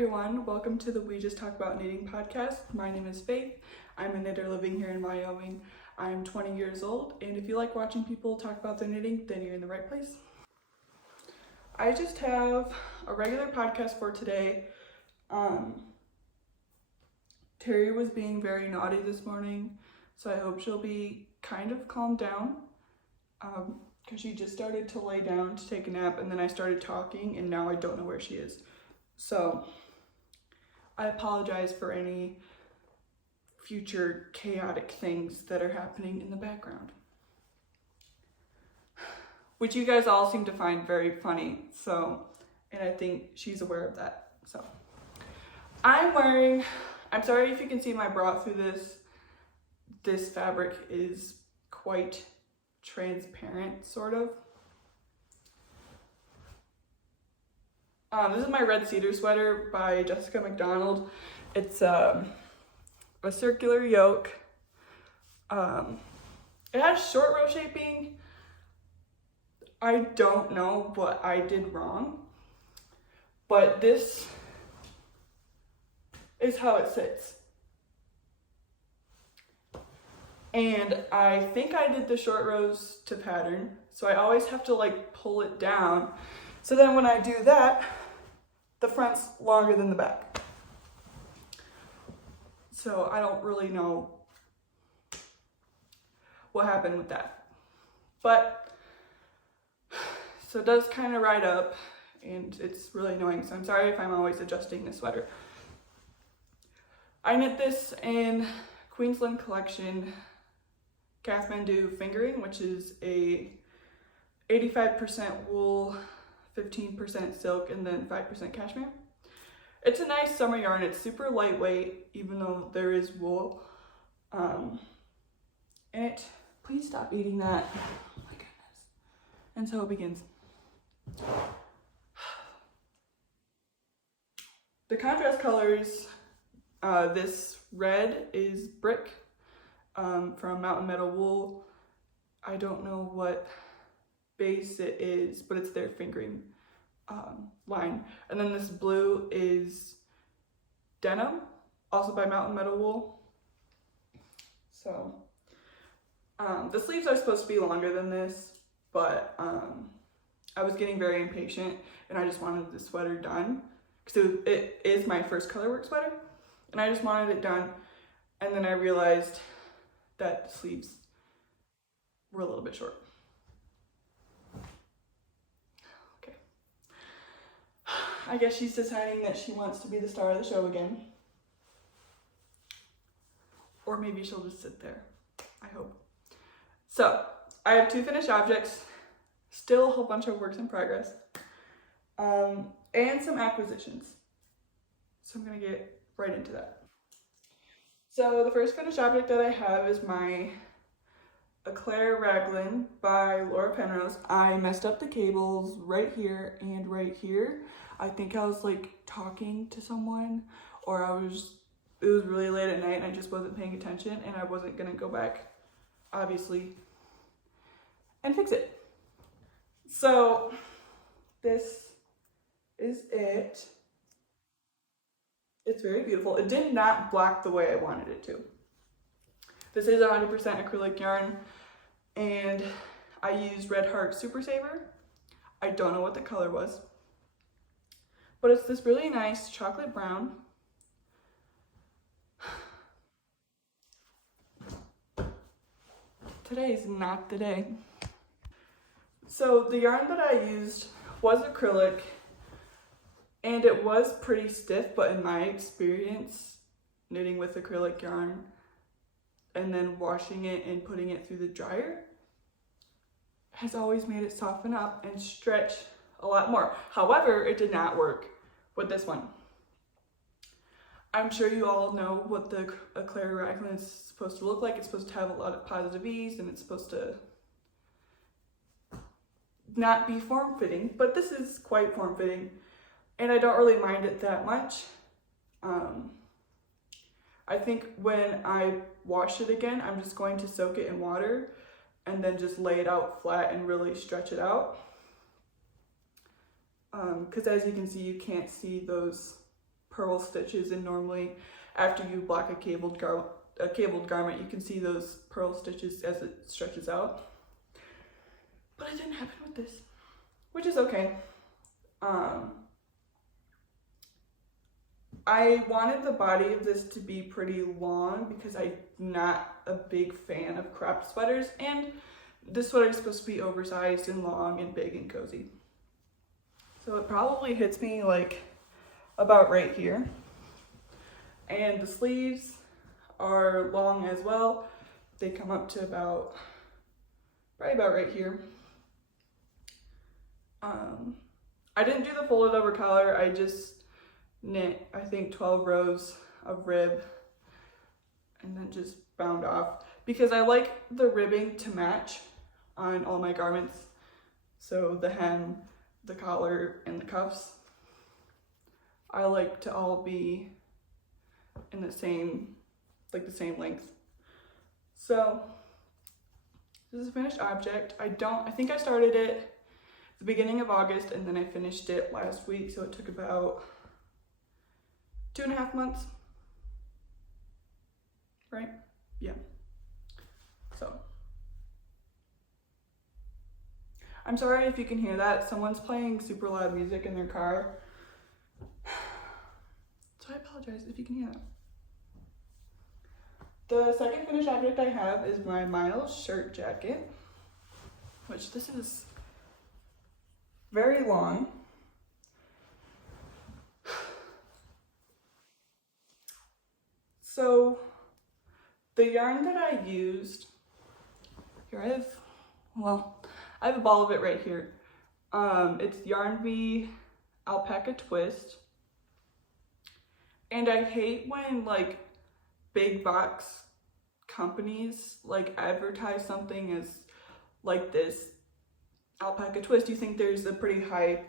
everyone, welcome to the We Just Talk About Knitting podcast. My name is Faith. I'm a knitter living here in Wyoming. I'm 20 years old, and if you like watching people talk about their knitting, then you're in the right place. I just have a regular podcast for today. Terry was being very naughty this morning, so I hope she'll be kind of calmed down, because she just started to lay down to take a nap, and then I started talking, and now I don't know where she is. So I apologize for any future chaotic things that are happening in the background, which you guys all seem to find very funny. And I think she's aware of that. So I'm sorry if you can see my bra through this. This fabric is quite transparent, sort of. This is my red cedar sweater by Jessica McDonald. It's a circular yoke. It has short row shaping. I don't know what I did wrong, but this is how it sits. And I think I did the short rows to pattern, so I always have to like pull it down. So then when I do that, the front's longer than the back. So I don't really know what happened with that. But, so it does kind of ride up, and it's really annoying. So I'm sorry if I'm always adjusting this sweater. I knit this in Queensland Collection Kathmandu fingering, which is a 85% wool, 15% silk, and then 5% cashmere. It's a nice summer yarn. It's super lightweight, even though there is wool. Please stop eating that. Oh my goodness. And so it begins. The contrast colors, this red is brick from Mountain Meadow Wool. I don't know what base it is, but it's their fingering line. And then this blue is denim, also by Mountain Meadow Wool. So the sleeves are supposed to be longer than this, but I was getting very impatient and I just wanted the sweater done because it is my first colorwork sweater, and I just wanted it done. And then I realized that the sleeves were a little bit short. I guess she's deciding that she wants to be the star of the show again. Or maybe she'll just sit there. I hope. So, I have 2 finished objects. Still a whole bunch of works in progress. And some acquisitions. So I'm going to get right into that. So the first finished object that I have is my Eclair Raglin by Laura Penrose. I messed up the cables right here and right here. I think I was like talking to someone, or it was really late at night and I just wasn't paying attention, and I wasn't gonna go back, obviously, and fix it. So this is it. It's very beautiful. It did not black the way I wanted it to. This is 100% acrylic yarn, and I used Red Heart Super Saver. I don't know what the color was, but it's this really nice chocolate brown. Today is not the day. So the yarn that I used was acrylic, and it was pretty stiff, but in my experience, knitting with acrylic yarn and then washing it and putting it through the dryer has always made it soften up and stretch a lot more. However, it did not work with this one. I'm sure you all know what the Eclair Raglin is supposed to look like. It's supposed to have a lot of positive ease, and it's supposed to not be form-fitting, but this is quite form-fitting, and I don't really mind it that much. I think when I wash it again, I'm just going to soak it in water and then just lay it out flat and really stretch it out. Because as you can see, you can't see those purl stitches, and normally after you block a cabled garment, you can see those purl stitches as it stretches out. But it didn't happen with this, which is okay. I wanted the body of this to be pretty long because I'm not a big fan of cropped sweaters, and this sweater is supposed to be oversized and long and big and cozy. So it probably hits me like about right here. And the sleeves are long as well. They come up to probably about right here. I didn't do the folded over collar. I just knit, I think, 12 rows of rib and then just bound off because I like the ribbing to match on all my garments. So the hem, the collar, and the cuffs, I like to all be in the same length. So this is a finished object. I think I started it the beginning of August and then I finished it last week, so it took about 2.5 months, right? Yeah. So I'm sorry if you can hear that. Someone's playing super loud music in their car, so I apologize if you can hear that. The second finished object I have is my Miles shirt jacket, which this is very long. So the yarn that I used, here I have a ball of it right here. It's yarn Bee Alpaca Twist. And I hate when like big box companies like advertise something as like this alpaca twist. You think there's a pretty high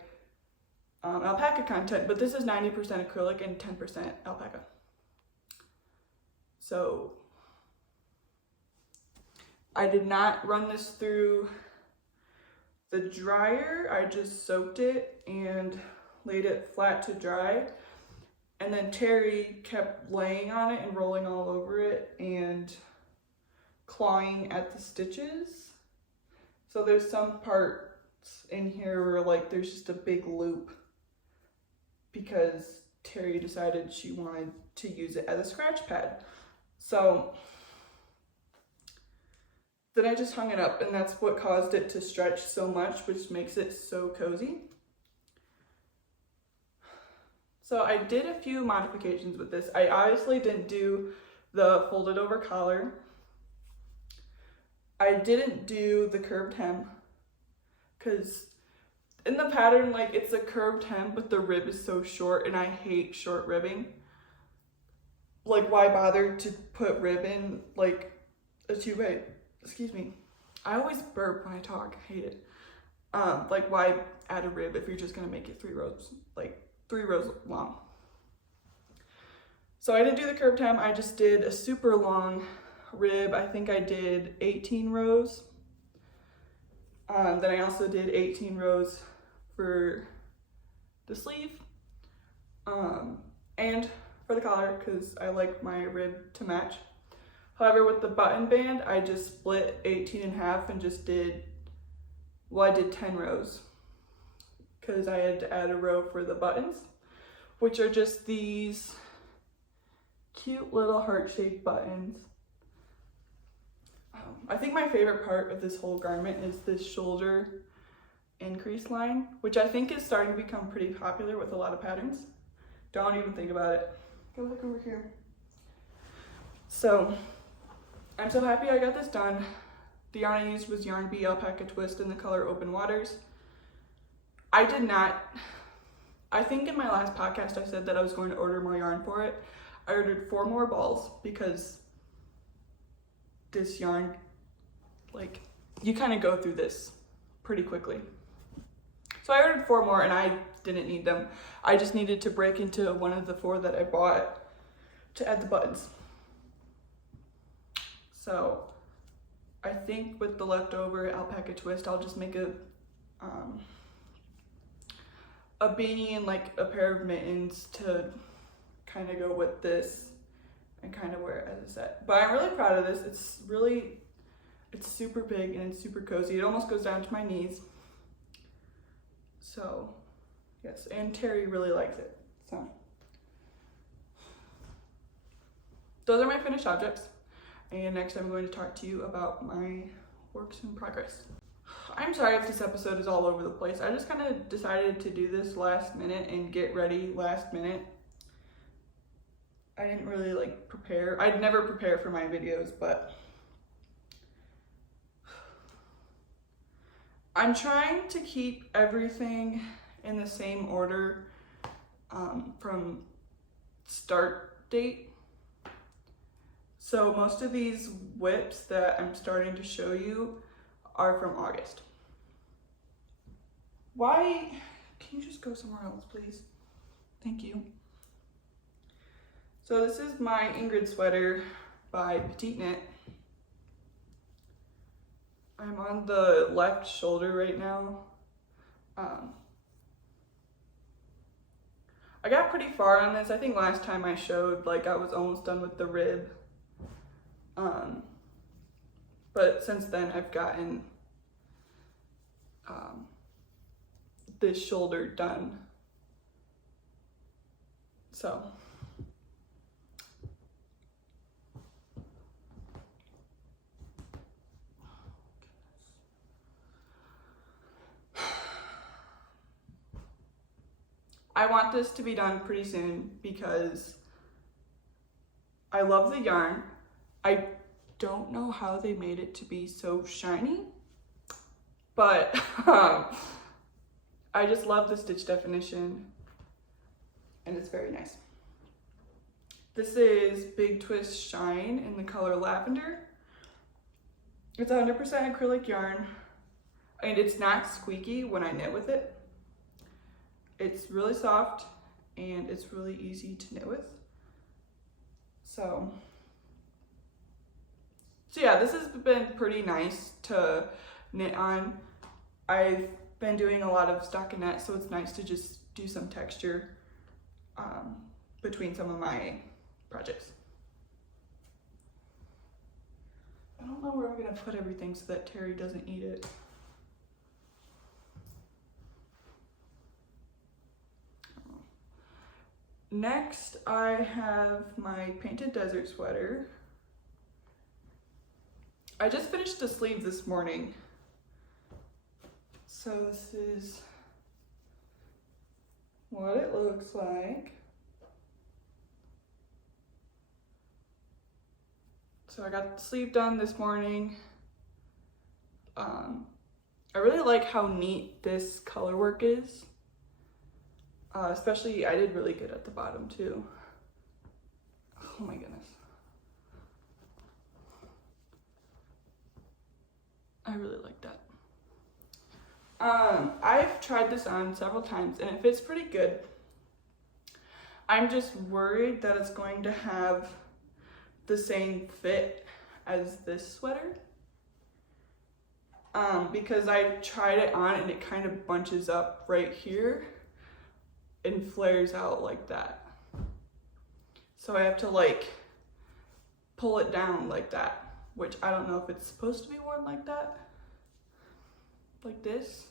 alpaca content, but this is 90% acrylic and 10% alpaca. So I did not run this through the dryer. I just soaked it and laid it flat to dry. And then Terry kept laying on it and rolling all over it and clawing at the stitches. So there's some parts in here where like there's just a big loop because Terry decided she wanted to use it as a scratch pad. So then I just hung it up, and that's what caused it to stretch so much, which makes it so cozy. So I did a few modifications with this. I obviously didn't do the folded over collar. I didn't do the curved hem because in the pattern, like, it's a curved hem, but the rib is so short, and I hate short ribbing. Like, why bother to put rib in, like, a 2x, excuse me. I always burp when I talk, I hate it. Like, why add a rib if you're just gonna make it 3 rows, like 3 rows long? So I didn't do the curved hem, I just did a super long rib. I think I did 18 rows. Then I also did 18 rows for the sleeve and for the collar because I like my rib to match. However, with the button band, I just split 18 in half and just did, well, I did 10 rows because I had to add a row for the buttons, which are just these cute little heart-shaped buttons. I think my favorite part of this whole garment is this shoulder increase line, which I think is starting to become pretty popular with a lot of patterns. Don't even think about it. Go look over here. So I'm so happy I got this done. The yarn I used was yarn Bee Alpaca Twist in the color Open Waters. I think in my last podcast I said that I was going to order more yarn for it. I ordered 4 more balls because this yarn, like, you kind of go through this pretty quickly. So I ordered 4 more and I didn't need them. I just needed to break into one of the 4 that I bought to add the buttons. So I think with the leftover alpaca twist, I'll just make a beanie and like a pair of mittens to kind of go with this and kind of wear it as a set. But I'm really proud of this. It's super big and it's super cozy. It almost goes down to my knees. So yes, and Terry really likes it. So those are my finished objects. And next I'm going to talk to you about my works in progress. I'm sorry if this episode is all over the place. I just kind of decided to do this last minute and get ready last minute. I didn't really like prepare. I'd never prepare for my videos, but I'm trying to keep everything in the same order from start date. So most of these whips that I'm starting to show you are from August. Why? Can you just go somewhere else, please? Thank you. So this is my Iingred sweater by PetiteKnit. I'm on the left shoulder right now. I got pretty far on this. I think last time I showed, like, I was almost done with the rib. But since then I've gotten this shoulder done. So I want this to be done pretty soon because I love the yarn. I don't know how they made it to be so shiny, but I just love the stitch definition and it's very nice. This is Big Twist Shine in the color Lavender. It's 100% acrylic yarn and it's not squeaky when I knit with it. It's really soft and it's really easy to knit with. So yeah, this has been pretty nice to knit on. I've been doing a lot of stockinette, so it's nice to just do some texture between some of my projects. I don't know where I'm gonna put everything so that Terry doesn't eat it. Next, I have my painted desert sweater. I just finished the sleeve this morning. So this is what it looks like. So I got the sleeve done this morning. I really like how neat this color work is. Especially, I did really good at the bottom too. Oh my goodness. I really like that. I've tried this on several times and it fits pretty good. I'm just worried that it's going to have the same fit as this sweater. Because I tried it on and it kind of bunches up right here and flares out like that. So I have to like pull it down like that, which I don't know if it's supposed to be worn like that. Like this.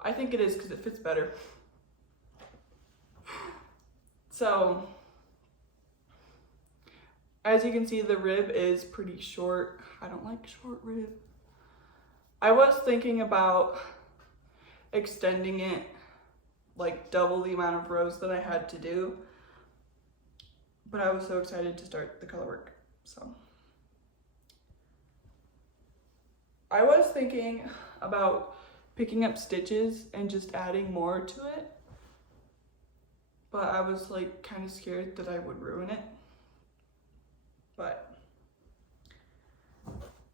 I think it is because it fits better. So, as you can see, the rib is pretty short. I don't like short rib. I was thinking about extending it like double the amount of rows that I had to do, but I was so excited to start the color work. So I was thinking about picking up stitches and just adding more to it, but I was like kind of scared that I would ruin it. But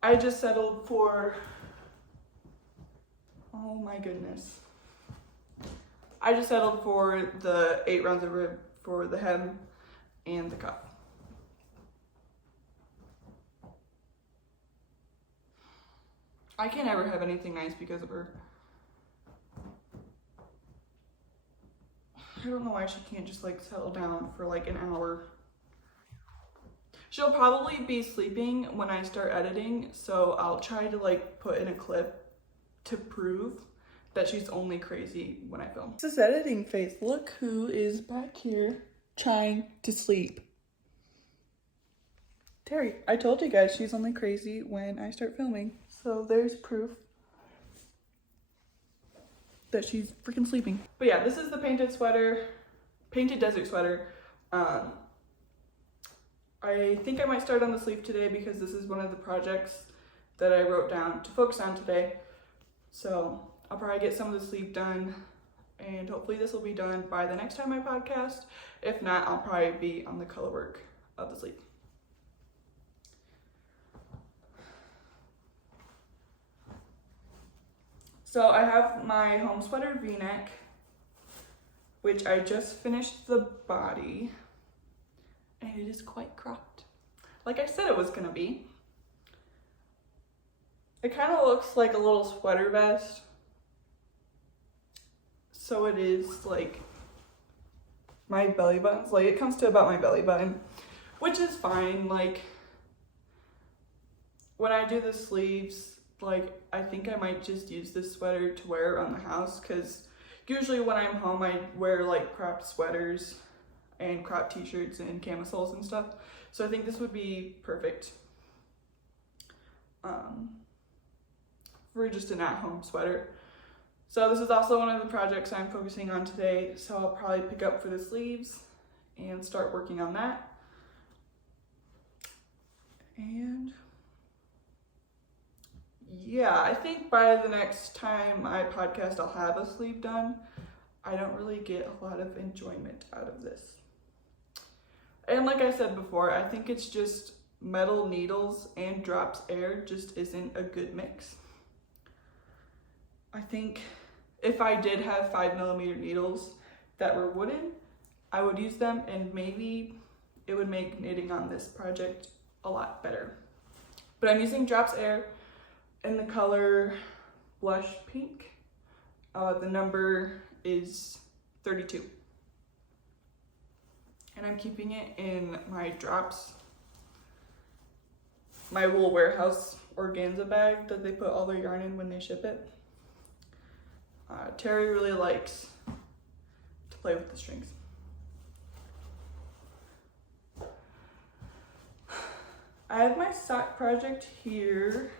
I just settled for, oh my goodness. I just settled for the 8 rounds of rib for the hem and the cuff. I can't ever have anything nice because of her. I don't know why she can't just like settle down for like an hour. She'll probably be sleeping when I start editing, so I'll try to like put in a clip to prove that she's only crazy when I film. This is editing phase. Look who is back here trying to sleep. Terry, I told you guys she's only crazy when I start filming. So there's proof that she's freaking sleeping. But yeah, this is the painted desert sweater. I think I might start on the sleeve today because this is one of the projects that I wrote down to focus on today. So I'll probably get some of the sleeve done, and hopefully this will be done by the next time I podcast. If not, I'll probably be on the color work of the sleeve. So I have my home sweater V-neck, which I just finished the body, and it is quite cropped, like I said it was gonna be. It kind of looks like a little sweater vest, so it is like my belly buttons, like it comes to about my belly button, which is fine. Like when I do the sleeves, like I think I might just use this sweater to wear around the house, because usually when I'm home I wear like cropped sweaters and cropped t-shirts and camisoles and stuff, so I think this would be perfect for just an at-home sweater. So this is also one of the projects I'm focusing on today, so I'll probably pick up for the sleeves and start working on that. And yeah, I think by the next time I podcast I'll have a sleeve done. I don't really get a lot of enjoyment out of this. And like I said before, I think it's just metal needles and drops air just isn't a good mix. I think if I did have 5mm needles that were wooden, I would use them, and maybe it would make knitting on this project a lot better. But I'm using drops air in the color blush pink. The number is 32. And I'm keeping it in my drops, my Wool Warehouse organza bag that they put all their yarn in when they ship it. Terry really likes to play with the strings. I have my sock project here.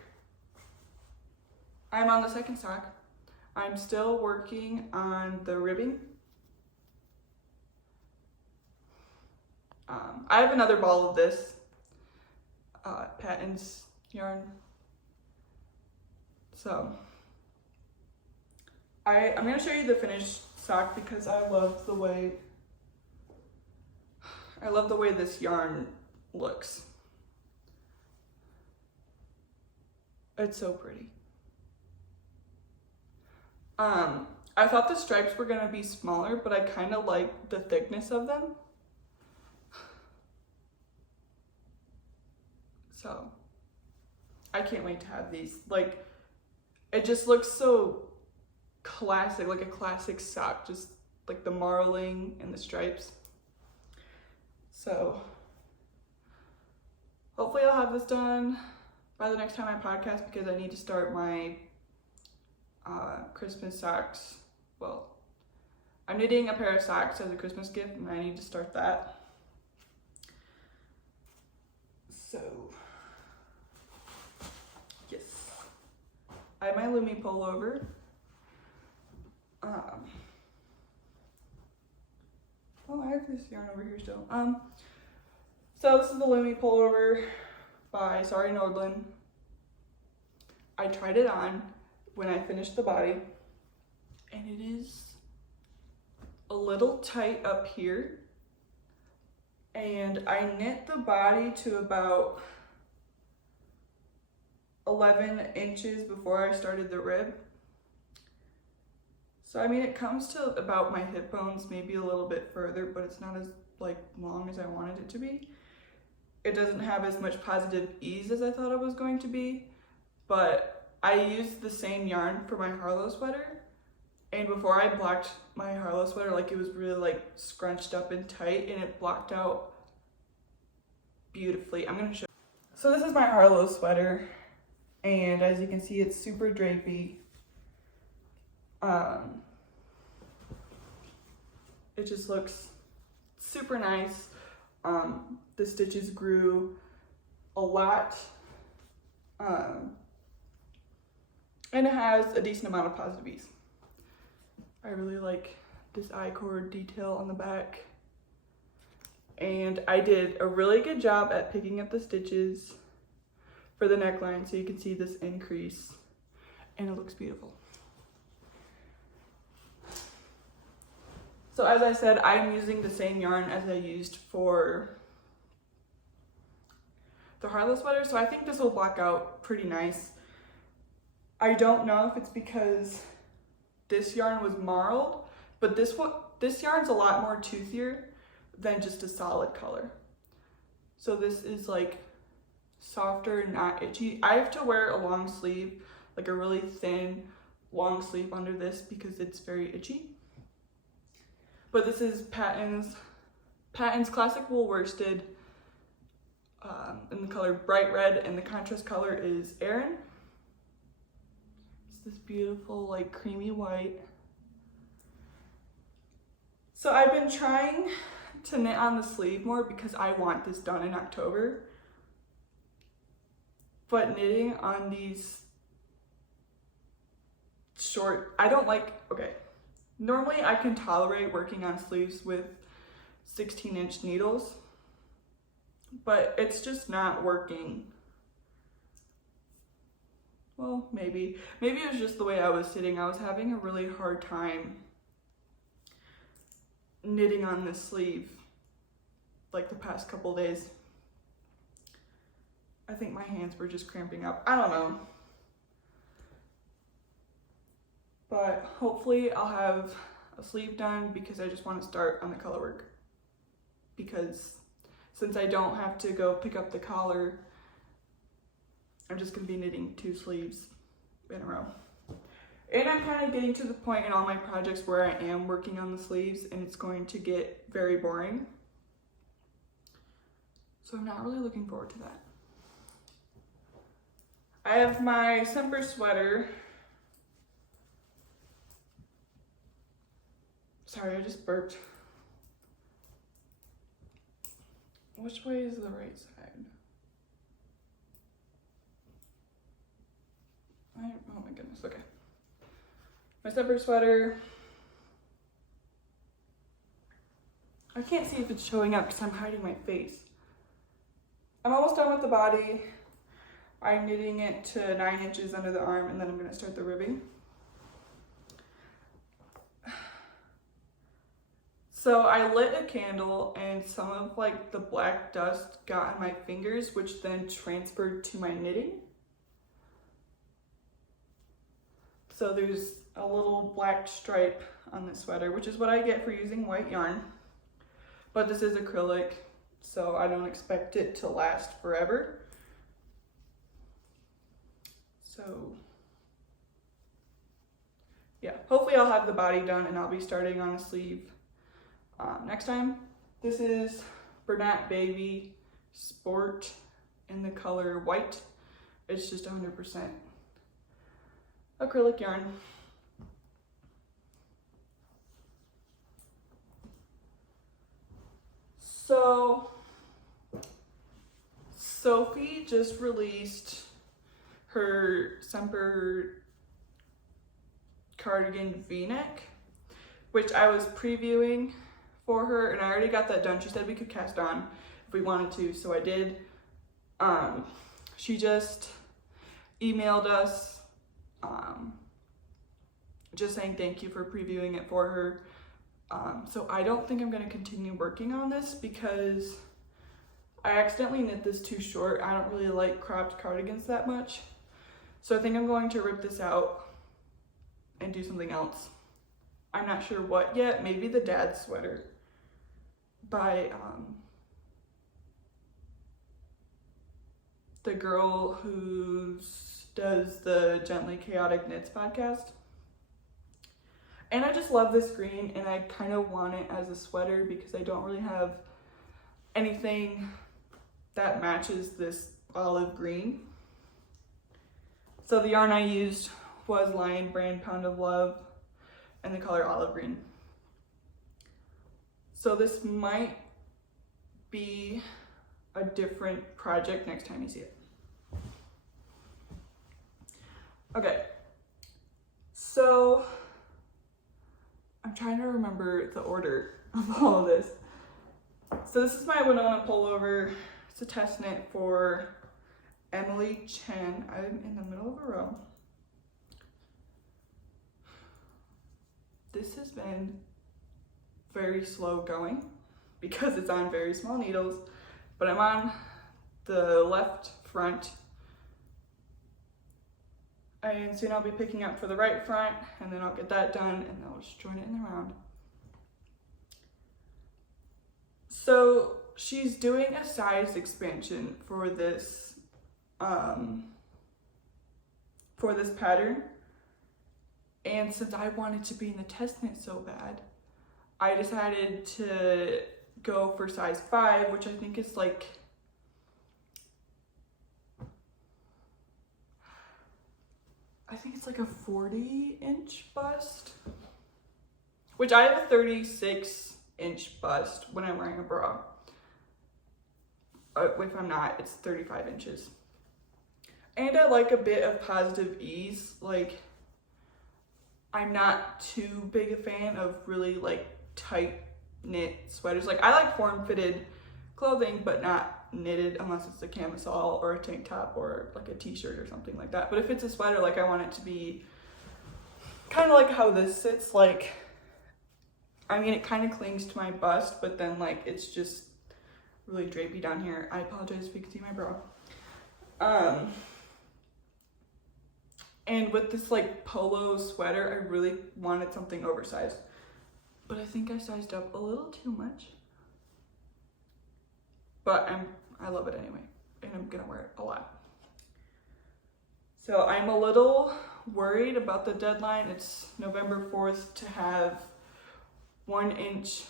I'm on the second sock. I'm still working on the ribbing. I have another ball of this Patons yarn. So I'm going to show you the finished sock because I love the way this yarn looks. It's so pretty. I thought the stripes were going to be smaller, but I kind of like the thickness of them. So I can't wait to have these. Like, it just looks so classic, like a classic sock, just like the marling and the stripes. So hopefully I'll have this done by the next time I podcast, because I need to start my Christmas socks. Well, I'm knitting a pair of socks as a Christmas gift, and I need to start that. So yes, I have my Lumme pullover. Oh, I have this yarn over here still. So this is the Lumme pullover by Sari Nordlund. I tried it on when I finished the body, and it is a little tight up here, and I knit the body to about 11 inches before I started the rib. So I mean, it comes to about my hip bones, maybe a little bit further, but it's not as like long as I wanted it to be. It doesn't have as much positive ease as I thought it was going to be, but I used the same yarn for my Harlow sweater, And before I blocked my Harlow sweater, like it was really like scrunched up and tight, and it blocked out beautifully. I'm gonna show. So this is my Harlow sweater, and as you can see, it's super drapey. It just looks super nice. The stitches grew a lot, and it has a decent amount of positive ease. I really like this I-cord detail on the back, and I did a really good job at picking up the stitches for the neckline, so you can see this increase, and it looks beautiful. So as I said, I'm using the same yarn as I used for the Harlow sweater, so I think this will block out pretty nice. I don't know if it's because this yarn was marled, but this yarn's a lot more toothier than just a solid color. So this is like softer and not itchy. I have to wear a long sleeve, like a really thin long sleeve under this because it's very itchy. But this is Patons Classic Wool Worsted in the color Bright Red, and the contrast color is Aran. It's this beautiful like creamy white. So I've been trying to knit on the sleeve more because I want this done in October. But knitting on these short, I don't like, okay. Normally I can tolerate working on sleeves with 16-inch needles, but it's just not working. Well, maybe it was just the way I was sitting. I was having a really hard time knitting on this sleeve like the past couple days. I think my hands were just cramping up. I don't know. But hopefully I'll have a sleeve done because I just want to start on the color work. Because since I don't have to go pick up the collar, I'm just going to be knitting 2 sleeves in a row. And I'm kind of getting to the point in all my projects where I am working on the sleeves and it's going to get very boring. So I'm not really looking forward to that. I have my Semper sweater. Sorry, I just burped. Which way is the right side? Oh my goodness, okay. My Semper sweater. I can't see if it's showing up because I'm hiding my face. I'm almost done with the body. I'm knitting it to 9 inches under the arm, and then I'm going to start the ribbing. So I lit a candle and some of like the black dust got on my fingers, which then transferred to my knitting. So there's a little black stripe on this sweater, which is what I get for using white yarn. But this is acrylic, so I don't expect it to last forever. So yeah, hopefully I'll have the body done and I'll be starting on a sleeve next time. This is Bernat Baby Sport in the color white. It's just 100% acrylic yarn. So Sophie just released her Semper cardigan V-neck, which I was previewing for her, and I already got that done. She said we could cast on if we wanted to, so I did. She just emailed us just saying thank you for previewing it for her. So I don't think I'm going to continue working on this because I accidentally knit this too short. I don't really like cropped cardigans that much. So I think I'm going to rip this out and do something else. I'm not sure what yet. Maybe the dad's sweater by the girl who does the Gently Chaotic Knits podcast. And I just love this green, and I kind of want it as a sweater because I don't really have anything that matches this olive green. So the yarn I used was Lion Brand Pound of Love and the color olive green. So this might be a different project next time you see it. Okay, so I'm trying to remember the order of all of this. So this is my Winona Pullover. It's a test knit for Emily Chen. I'm in the middle of a row. This has been very slow going because it's on very small needles, but I'm on the left front, and soon I'll be picking up for the right front, and then I'll get that done, and then I'll just join it in the round. So she's doing a size expansion for this pattern, and since I wanted to be in the test knit so bad, I decided to go for size 5, which I think is like, I think it's like a 40-inch bust, which I have a 36-inch bust when I'm wearing a bra. If I'm not, it's 35 inches. And I like a bit of positive ease. Like, I'm not too big a fan of really like tight knit sweaters. Like, I like form-fitted clothing, but not knitted unless it's a camisole or a tank top or like a t-shirt or something like that. But if it's a sweater, like, I want it to be kind of like how this sits. Like, I mean, it kind of clings to my bust, but then like it's just really drapey down here. I apologize if you can see my bra. And with this like polo sweater, I really wanted something oversized, but I think I sized up a little too much. But I love it anyway, and I'm gonna wear it a lot. So I'm a little worried about the deadline. It's November 4th to have 1 inch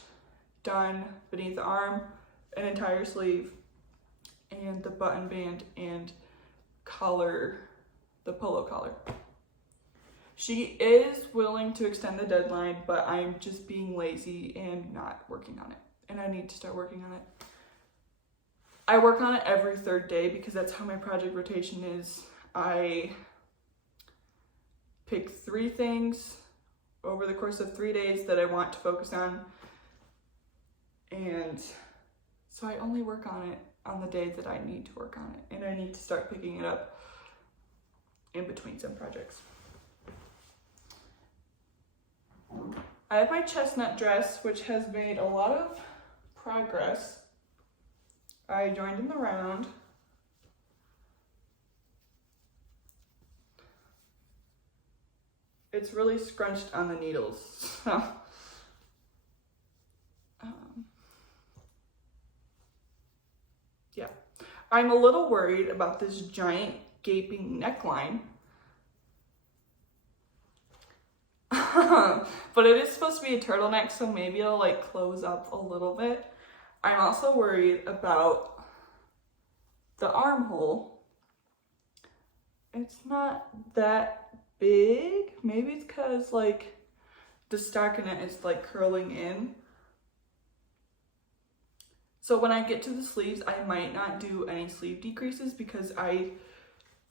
done beneath the arm, an entire sleeve, and the button band and collar, the polo collar. She is willing to extend the deadline, but I'm just being lazy and not working on it, and I need to start working on it. I work on it every 3rd day because that's how my project rotation is. I pick 3 things over the course of 3 days that I want to focus on, and so I only work on it on the days that I need to work on it, and I need to start picking it up in between some projects. I have my Chestnut Dress, which has made a lot of progress. I joined in the round. It's really scrunched on the needles, so yeah. I'm a little worried about this giant gaping neckline. But it is supposed to be a turtleneck, so maybe it'll like close up a little bit. I'm also worried about the armhole. It's not that big. Maybe it's because like the stockinette is like curling in. So when I get to the sleeves, I might not do any sleeve decreases because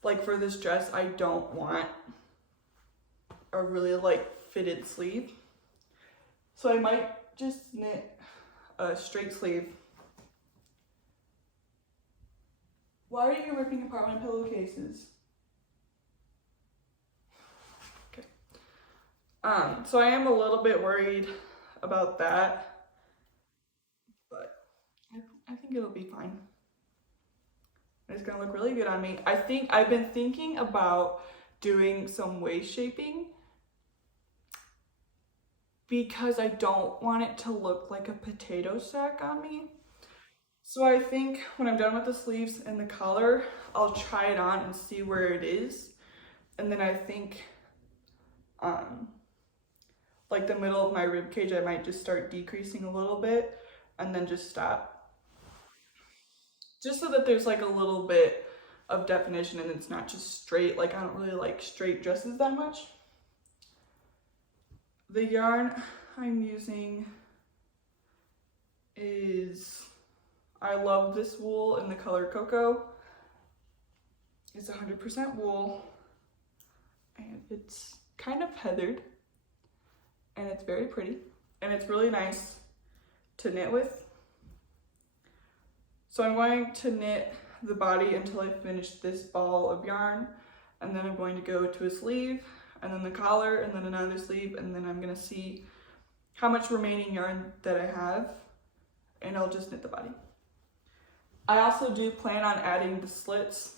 like for this dress, I don't want a really like fitted sleeve. So I might just knit a straight sleeve. Why are you ripping apart my pillowcases? Okay. So I am a little bit worried about that, but I think it'll be fine. It's gonna look really good on me. I think I've been thinking about doing some waist shaping because I don't want it to look like a potato sack on me. So I think when I'm done with the sleeves and the collar, I'll try it on and see where it is. And then I think like the middle of my rib cage, I might just start decreasing a little bit and then just stop. Just so that there's like a little bit of definition and it's not just straight. Like I don't really like straight dresses that much. The yarn I'm using is, I love this wool in the color Cocoa. It's 100% wool and it's kind of heathered and it's very pretty and it's really nice to knit with. So I'm going to knit the body until I finish this ball of yarn, and then I'm going to go to a sleeve and then the collar and then another sleeve, and then I'm going to see how much remaining yarn that I have and I'll just knit the body. I also do plan on adding the slits.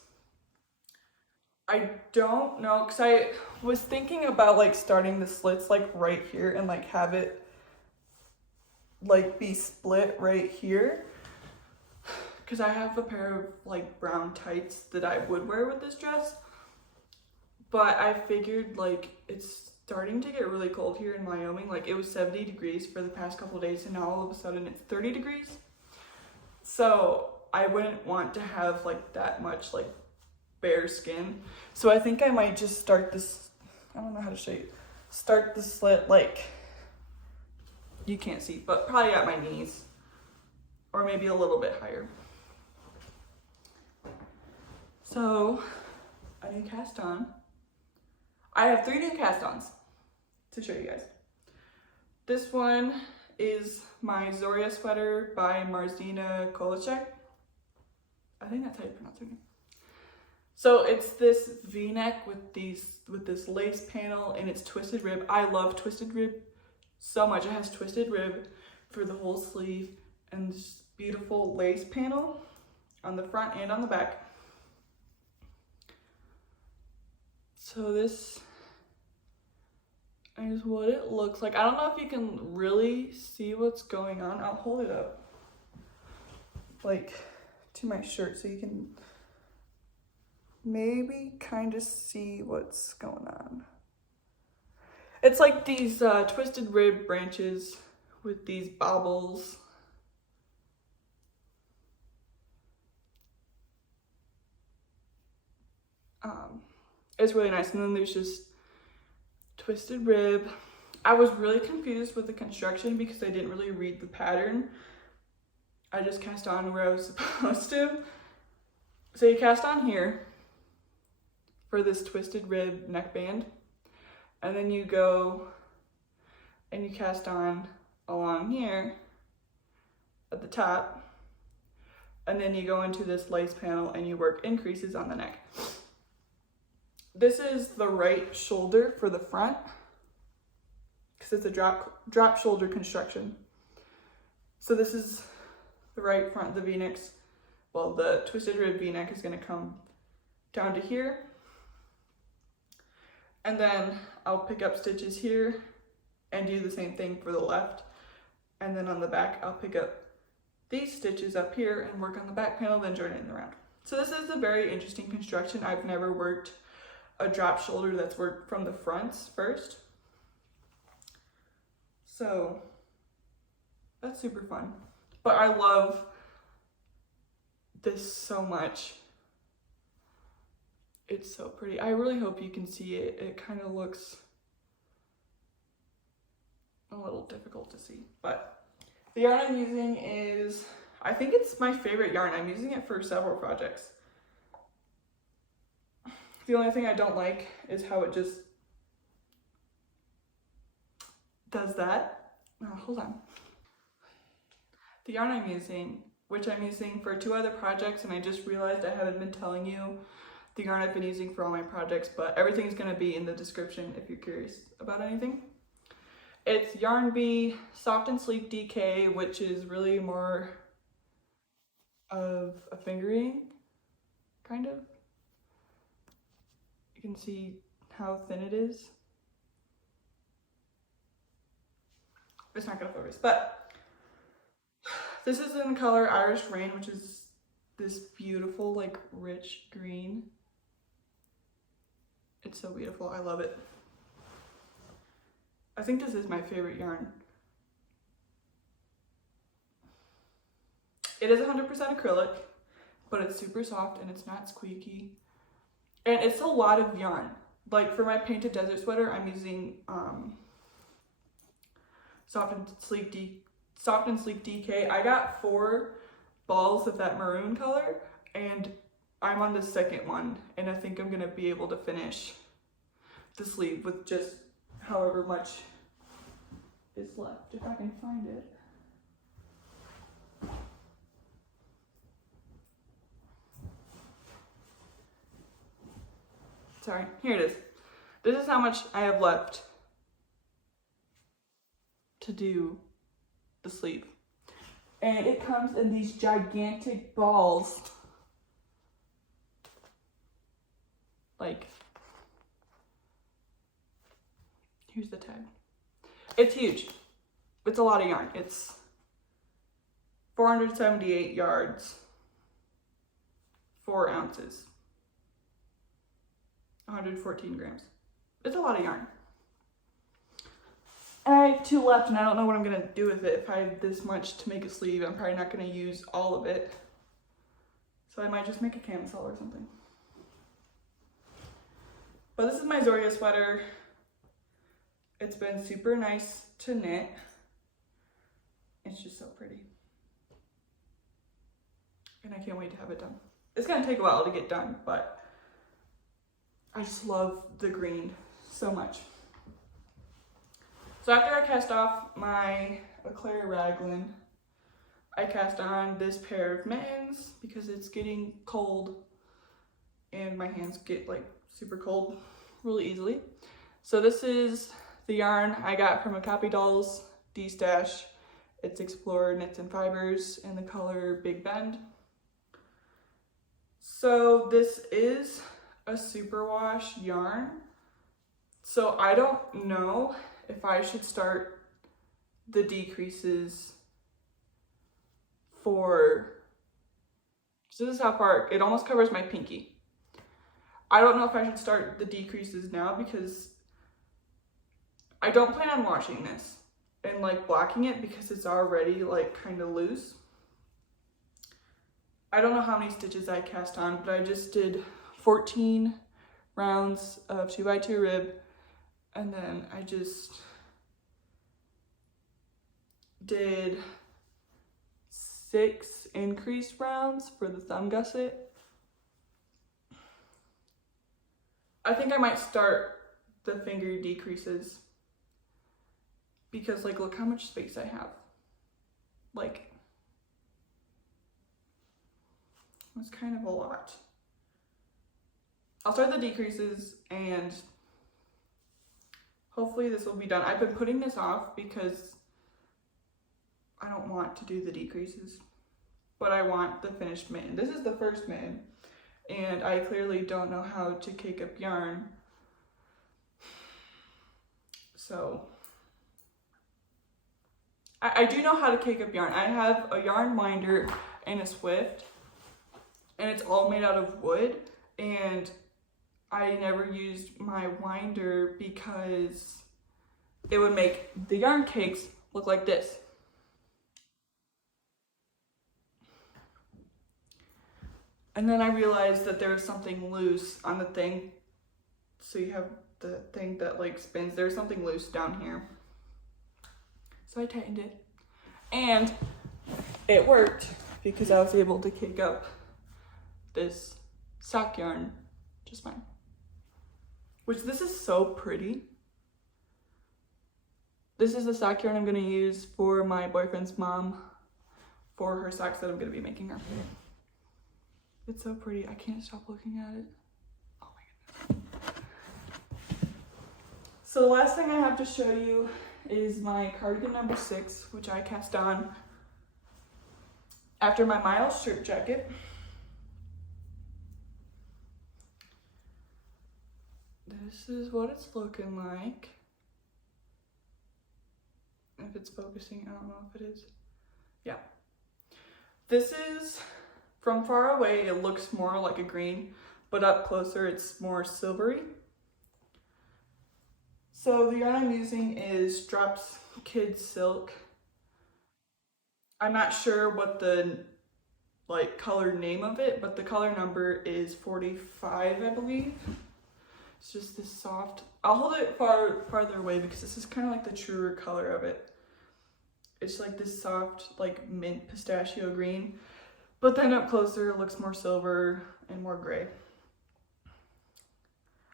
I don't know, because I was thinking about like starting the slits like right here and like have it like be split right here, because I have a pair of like brown tights that I would wear with this dress, but I figured like it's starting to get really cold here in Wyoming. Like it was 70 degrees for the past couple of days and now all of a sudden it's 30 degrees. So I wouldn't want to have like that much like bare skin. So I think I might just start this, I don't know how to show you, start the slit like, you can't see, but probably at my knees or maybe a little bit higher. So a new cast on. I have 3 new cast ons to show you guys. This one is my Zorya Sweater by Martina Kolacek. I think that's how you pronounce her name. So it's this V-neck with this lace panel and it's twisted rib. I love twisted rib so much. It has twisted rib for the whole sleeve and this beautiful lace panel on the front and on the back. So this is what it looks like. I don't know if you can really see what's going on. I'll hold it up like to my shirt so you can maybe kind of see what's going on. It's like these twisted rib branches with these bobbles. It's really nice. And then there's just twisted rib. I was really confused with the construction because I didn't really read the pattern. I just cast on where I was supposed to. So you cast on here for this twisted rib neckband, and then you go and you cast on along here at the top, and then you go into this lace panel and you work increases on the neck. This is the right shoulder for the front because it's a drop shoulder construction. So this is the right front, the V-necks. Well, the twisted rib V-neck is going to come down to here. And then I'll pick up stitches here and do the same thing for the left. And then on the back, I'll pick up these stitches up here and work on the back panel, then join it in the round. So this is a very interesting construction. I've never worked a drop shoulder that's worked from the fronts first. So that's super fun. But I love this so much. It's so pretty. I really hope you can see it. It kind of looks a little difficult to see, but the yarn I'm using is, I think it's my favorite yarn. I'm using it for several projects. The only thing I don't like is how it just does that. Oh, hold on. The yarn I'm using, which I'm using for 2 other projects, and I just realized I haven't been telling you the yarn I've been using for all my projects, but everything's going to be in the description if you're curious about anything. It's Yarn Bee Soft and Sleek DK, which is really more of a fingering, kind of. You can see how thin it is. It's not going to focus, but this is in the color Irish Rain, which is this beautiful, like, rich green. It's so beautiful. I love it. I think this is my favorite yarn. It is 100% acrylic, but it's super soft and it's not squeaky. And it's a lot of yarn. Like for my painted desert sweater, I'm using soft and sleek DK. I got 4 balls of that maroon color, and I'm on the second one, and I think I'm gonna be able to finish the sleeve with just however much is left, if I can find it. Sorry, here it is. This is how much I have left to do the sleeve. And it comes in these gigantic balls. Like, here's the tag. It's huge. It's a lot of yarn. It's 478 yards, 4 ounces, 114 grams. It's a lot of yarn. I have 2 left, and I don't know what I'm gonna do with it. If I have this much to make a sleeve, I'm probably not gonna use all of it. So I might just make a camisole or something. But this is my Zorya sweater. It's been super nice to knit. It's just so pretty. And I can't wait to have it done. It's gonna take a while to get done, but I just love the green so much. So after I cast off my Eclair Raglin, I cast on this pair of mittens because it's getting cold and my hands get like super cold really easily. So this is the yarn I got from a Copy Dolls D-Stash. It's Explore Knits and Fibers in the color Big Bend. So this is a superwash yarn. So I don't know if I should start the decreases for, so this is how far, it almost covers my pinky. I don't know if I should start the decreases now because I don't plan on washing this and like blocking it because it's already like kind of loose. I don't know how many stitches I cast on, but I just did 14 rounds of 2x2 rib, and then I just did 6 increased rounds for the thumb gusset. I think I might start the finger decreases because like look how much space I have. Like, it's kind of a lot. I'll start the decreases and hopefully this will be done. I've been putting this off because I don't want to do the decreases, but I want the finished mitten. This is the first mitten and I clearly don't know how to cake up yarn. So I do know how to cake up yarn. I have a yarn winder and a Swift, and it's all made out of wood, and I never used my winder because it would make the yarn cakes look like this. And then I realized that there was something loose on the thing. So you have the thing that like spins. There's something loose down here. So I tightened it. And it worked because I was able to cake up this sock yarn just fine. Which this is so pretty. This is the sock yarn I'm going to use for my boyfriend's mom for her socks that I'm going to be making her. It's so pretty. I can't stop looking at it. Oh my goodness. So the last thing I have to show you is my cardigan number 6, which I cast on after my Miles shirt jacket. This is what it's looking like. If it's focusing, I don't know if it is. Yeah. This is, from far away, it looks more like a green, but up closer, it's more silvery. So the yarn I'm using is Drops Kids Silk. I'm not sure what the like color name of it, but the color number is 45, I believe. It's just this soft. I'll hold it farther away because this is kind of like the truer color of it. It's like this soft, like mint pistachio green, but then up closer it looks more silver and more gray.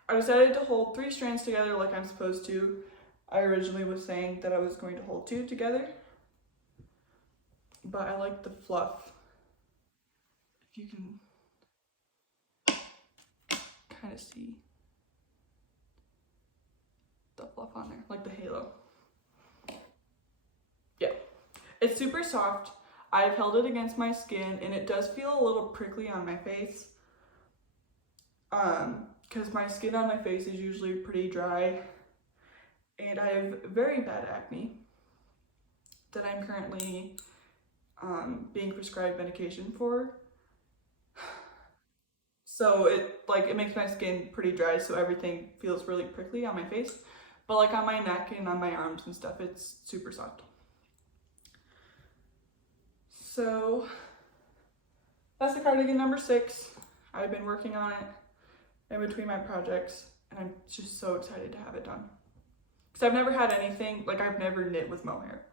I decided to hold 3 strands together like I'm supposed to. I originally was saying that I was going to hold 2 together, but I like the fluff. If you can kind of see the fluff on there, like the halo. Yeah, it's super soft. I've held it against my skin and it does feel a little prickly on my face. Because my skin on my face is usually pretty dry and I have very bad acne that I'm currently being prescribed medication for. So it makes my skin pretty dry, so everything feels really prickly on my face. But like on my neck and on my arms and stuff, it's super soft. So that's the cardigan number 6. I've been working on it in between my projects and I'm just so excited to have it done. Because I've never had anything, like I've never knit with mohair.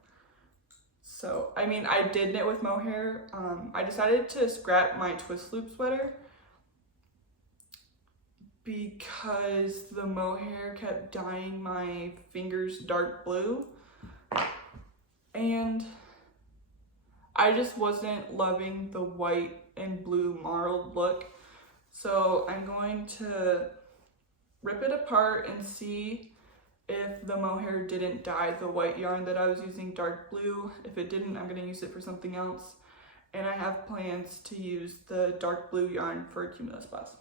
So, I mean, I did knit with mohair. I decided to scrap my twist loop sweater because the mohair kept dyeing my fingers dark blue. And I just wasn't loving the white and blue marled look. So I'm going to rip it apart and see if the mohair didn't dye the white yarn that I was using dark blue. If it didn't, I'm going to use it for something else. And I have plans to use the dark blue yarn for cumulus spots.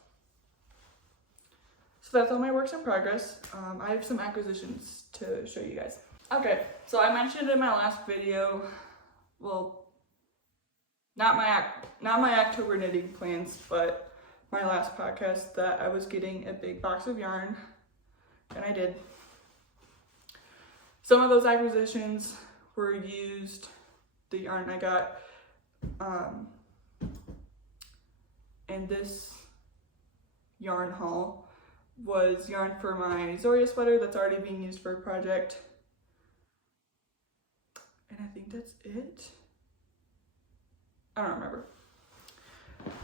So that's all my works in progress. I have some acquisitions to show you guys. Okay, so I mentioned in my last video, well, not my October knitting plans, but my last podcast, that I was getting a big box of yarn, and I did. Some of those acquisitions were used, the yarn I got, and this yarn haul was yarn for my Zorya sweater that's already being used for a project. And I think that's it. I don't remember.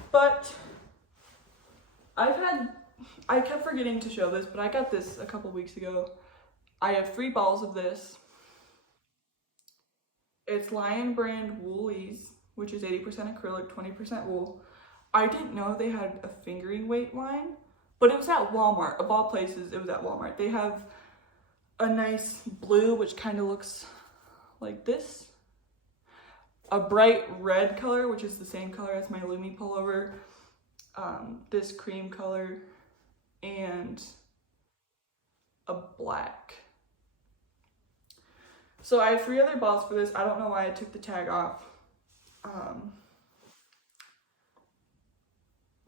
But I kept forgetting to show this, but I got this a couple weeks ago. I have 3 balls of this. It's Lion brand Woolies, which is 80% acrylic, 20% wool. I didn't know they had a fingering weight line, but it was at Walmart. Of all places, it was at Walmart. They have a nice blue, which kind of looks like this. A bright red color, which is the same color as my Lumme pullover. This cream color, and a black. So I have 3 other balls for this. I don't know why I took the tag off.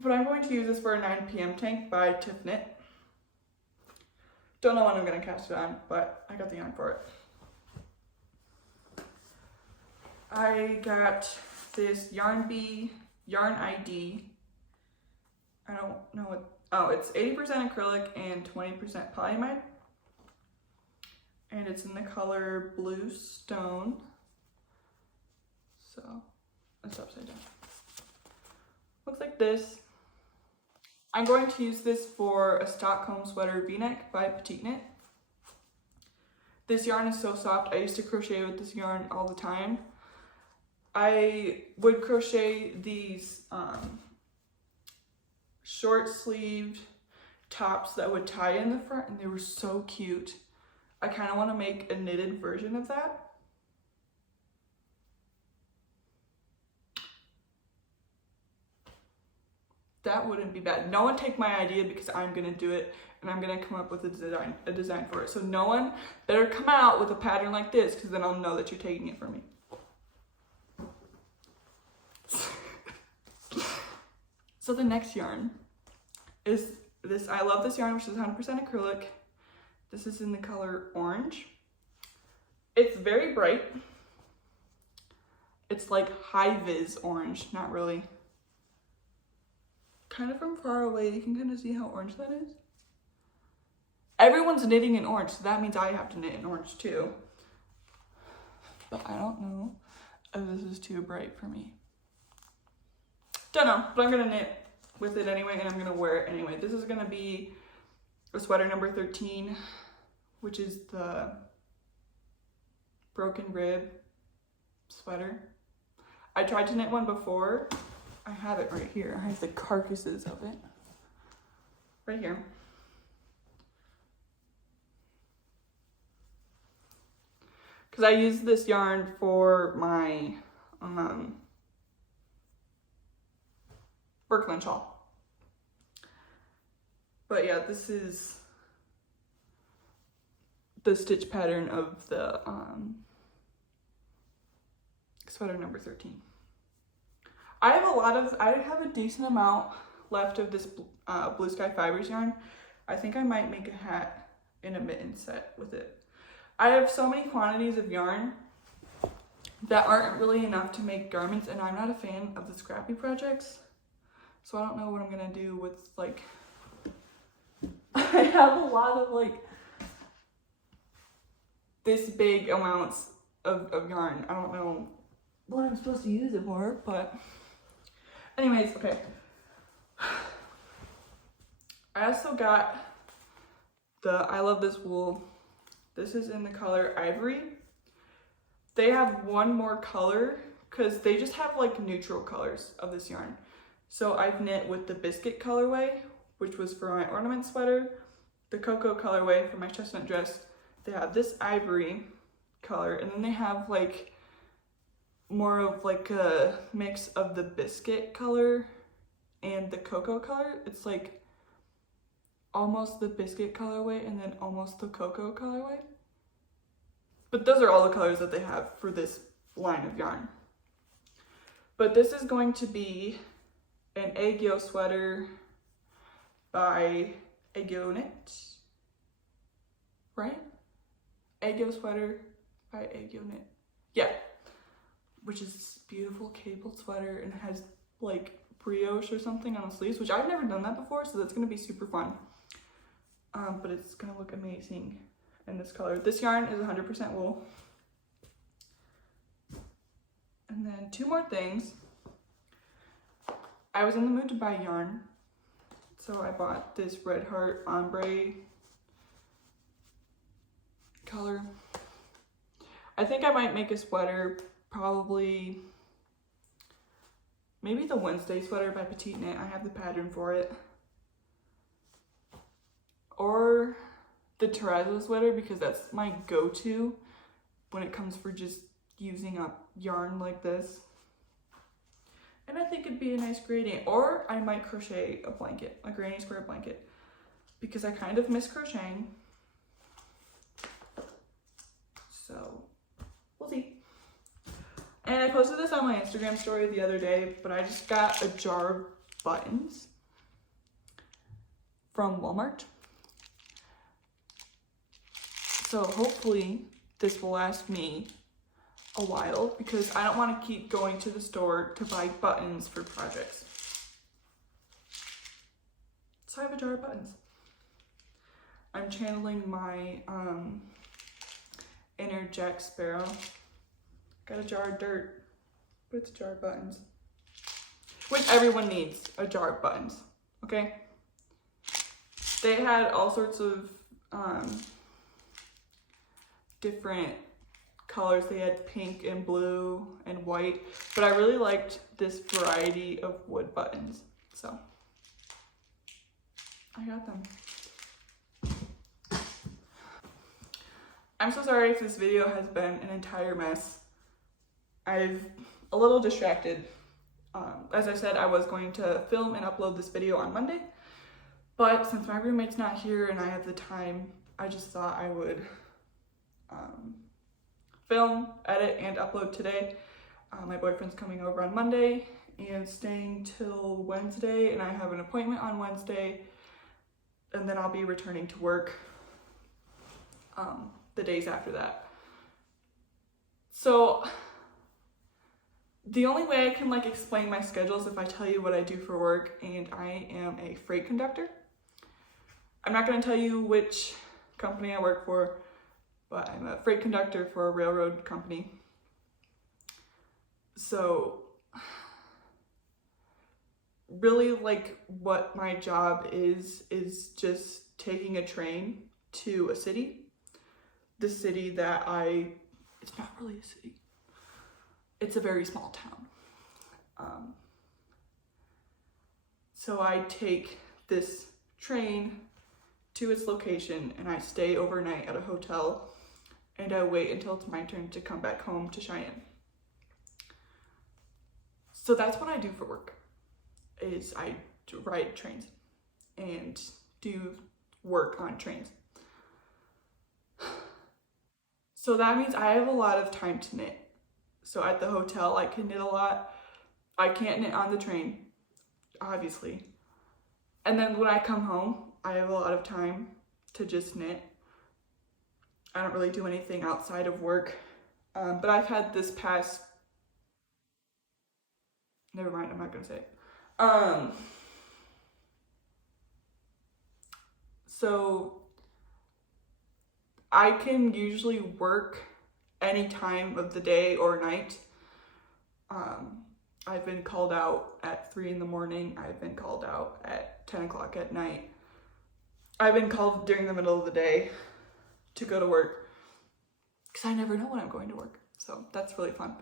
But I'm going to use this for a 9 p.m. tank by PetiteKnit. Don't know when I'm going to cast it on, but I got the yarn for it. I got this Yarn Bee Yarn ID. I don't know what, oh, it's 80% acrylic and 20% polyamide. And it's in the color Blue Stone. So, it's upside down. Looks like this. I'm going to use this for a Stockholm sweater V-neck by PetiteKnit. This yarn is so soft. I used to crochet with this yarn all the time. I would crochet these short sleeved tops that would tie in the front, and they were so cute. I kind of want to make a knitted version of that. That wouldn't be bad. No one take my idea, because I'm going to do it and I'm going to come up with a design for it. So no one better come out with a pattern like this, because then I'll know that you're taking it from me. So the next yarn is this. I love this yarn, which is 100% acrylic. This is in the color orange. It's very bright. It's like high-vis orange, not really. Kind of from far away, you can kind of see how orange that is. Everyone's knitting in orange, so that means I have to knit in orange too. But I don't know if this is too bright for me. Don't know, but I'm gonna knit with it anyway, and I'm gonna wear it anyway. This is gonna be a sweater number 13, which is the broken rib sweater. I tried to knit one before. I have it right here. I have the carcasses of it right here. Because I used this yarn for my Brooklyn shawl. But yeah, this is the stitch pattern of the sweater number 13. I have a decent amount left of this Blue Sky Fibers yarn. I think I might make a hat and a mitten set with it. I have so many quantities of yarn that aren't really enough to make garments, and I'm not a fan of the scrappy projects. So I don't know what I'm gonna do with, like, I have a lot of like this big amounts of yarn. I don't know what I'm supposed to use it for, but anyways, okay. I also got the I Love This Wool. This is in the color Ivory. They have one more color because they just have like neutral colors of this yarn. So I've knit with the biscuit colorway, which was for my ornament sweater, the cocoa colorway for my chestnut dress. They have this ivory color, and then they have like more of like a mix of the biscuit color and the cocoa color. It's like almost the biscuit colorway and then almost the cocoa colorway. But those are all the colors that they have for this line of yarn. But this is going to be an egg yolk sweater by PetiteKnit, right? Egg yolk sweater by PetiteKnit. Yeah, which is beautiful cabled sweater, and it has like brioche or something on the sleeves, which I've never done that before, so that's gonna be super fun. But it's gonna look amazing in this color. This yarn is 100% wool. And then two more things. I was in the mood to buy yarn, so I bought this red Heart Ombre color. I think I might make a sweater, probably maybe the Wednesday sweater by PetiteKnit. I have the pattern for it. Or the Tressa sweater, because that's my go-to when it comes for just using up yarn like this. And I think it'd be a nice gradient. Or I might crochet a blanket, a granny square blanket, because I kind of miss crocheting. So we'll see. And I posted this on my Instagram story the other day, but I just got a jar of buttons from Walmart. So hopefully this will last me a while, because I don't want to keep going to the store to buy buttons for projects. So I have a jar of buttons. I'm channeling my inner Jack Sparrow. Got a jar of dirt, but it's a jar of buttons. Which everyone needs, a jar of buttons, okay? They had all sorts of different colors. They had pink and blue and white, but I really liked this variety of wood buttons, so I got them. I'm so sorry if this video has been an entire mess. I've a little distracted. As I said, I was going to film and upload this video on Monday, but since my roommate's not here and I have the time, I just thought I would film, edit, and upload today. My boyfriend's coming over on Monday and staying till Wednesday, and I have an appointment on Wednesday, and then I'll be returning to work the days after that. So the only way I can like explain my schedule is if I tell you what I do for work, and I am a freight conductor. I'm not going to tell you which company I work for, but I'm a freight conductor for a railroad company. So really like what my job is just taking a train to a city. The city that it's not really a city. It's a very small town. So I take this train to its location and I stay overnight at a hotel and I wait until it's my turn to come back home to Cheyenne. So that's what I do for work, is I ride trains and do work on trains. So that means I have a lot of time to knit. So at the hotel, I can knit a lot. I can't knit on the train, obviously. And then when I come home, I have a lot of time to just knit. I don't really do anything outside of work. But I've had this past, never mind, I'm not gonna say it. So I can usually work any time of the day or night. I've been called out at 3 in the morning. I've been called out at 10 o'clock at night. I've been called during the middle of the day to go to work because I never know when I'm going to work. So that's really fun.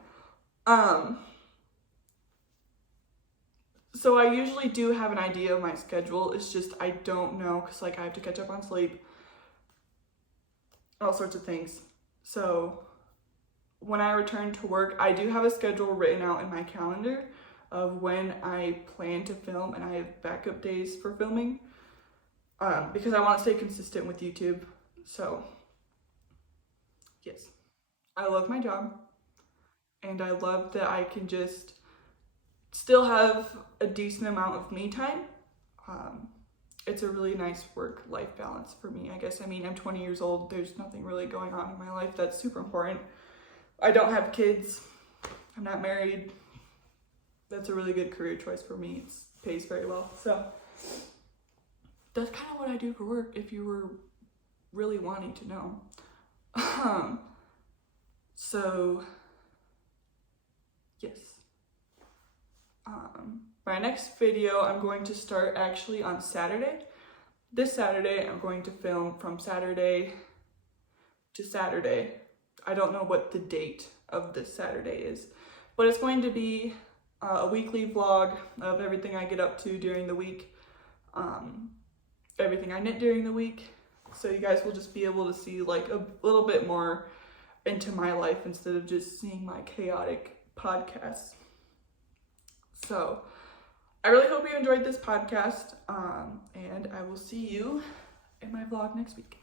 So I usually do have an idea of my schedule. It's just I don't know because like I have to catch up on sleep, all sorts of things. So when I return to work, I do have a schedule written out in my calendar of when I plan to film, and I have backup days for filming because I want to stay consistent with YouTube. So yes, I love my job and I love that I can just still have a decent amount of me time. It's a really nice work-life balance for me, I guess. I mean, I'm 20 years old. There's nothing really going on in my life that's super important. I don't have kids. I'm not married. That's a really good career choice for me. It pays very well. So that's kind of what I do for work, if you were really wanting to know. So yes. My next video I'm going to start actually on Saturday. This Saturday I'm going to film from Saturday to Saturday. I don't know what the date of this Saturday is, but it's going to be a weekly vlog of everything I get up to during the week, everything I knit during the week. So you guys will just be able to see like a little bit more into my life instead of just seeing my chaotic podcast. So I really hope you enjoyed this podcast, and I will see you in my vlog next week.